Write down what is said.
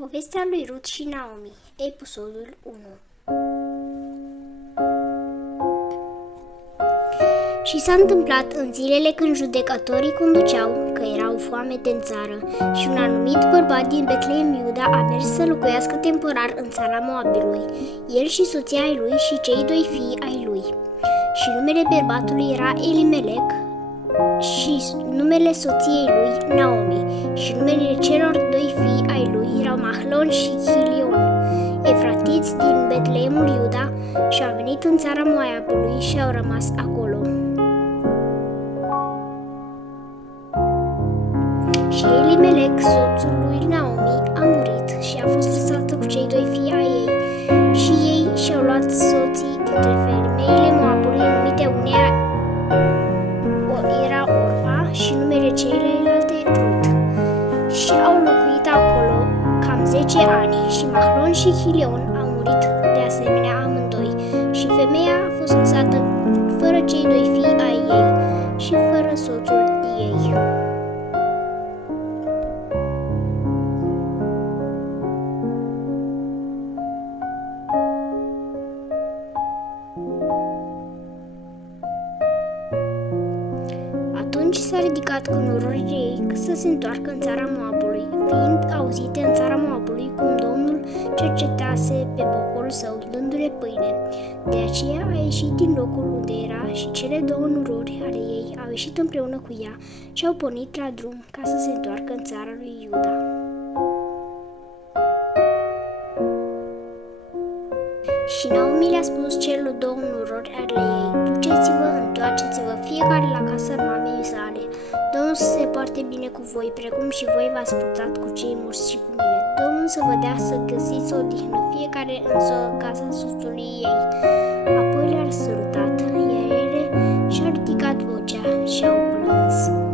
Povestea lui Rut și Naomi, episodul 1. Și s-a întâmplat în zilele când judecătorii conduceau că erau foamete în țară și un anumit bărbat din Betlehem Iuda a mers să locuiască temporar în țara Moabilui, el și soția ai lui și cei doi fii ai lui. Și numele bărbatului era Elimelec și numele soției lui Naomi și numele celor doi fii ai lui erau Mahlon și Chilion, efratiți din Betlehemul Iuda, și au venit în țara Moabului și au rămas acolo. Și Elimelec, soțul lui Naomi, a murit și a fost lăsată cu cei doi fii ai ei, și ei și-au luat soții dintre femeile Moabului, numite uneia era Orpa și numele celelalte Rut, și au locuit acolo cam 10 ani. Și Mahlon și Chilion au murit de asemenea amândoi, și femeia a fost lăsată fără cei doi fii ai ei și fără soțul ei. Atunci s-a ridicat cu nororile ei să se întoarcă în țara Moabului, fiind auzite în țara Moabului cum Domnul cercetase pe poporul său, dându-le pâine. De aceea a ieșit din locul unde era și cele două nurori ale ei au ieșit împreună cu ea și au pornit la drum ca să se întoarcă în țara lui Iuda. Și Naomi le-a spus celor două nurori ale ei: duceți-vă, întoarceți-vă fiecare la casa mamei sale. Domnul să se poarte bine cu voi, precum și voi v-ați purtat cu cei morți și cu mine. Domnul să vă dea să găsiți odihnă fiecare în casa soțului ei. Apoi le-a sărutat, iar ele și-au ridicat vocea și au plâns.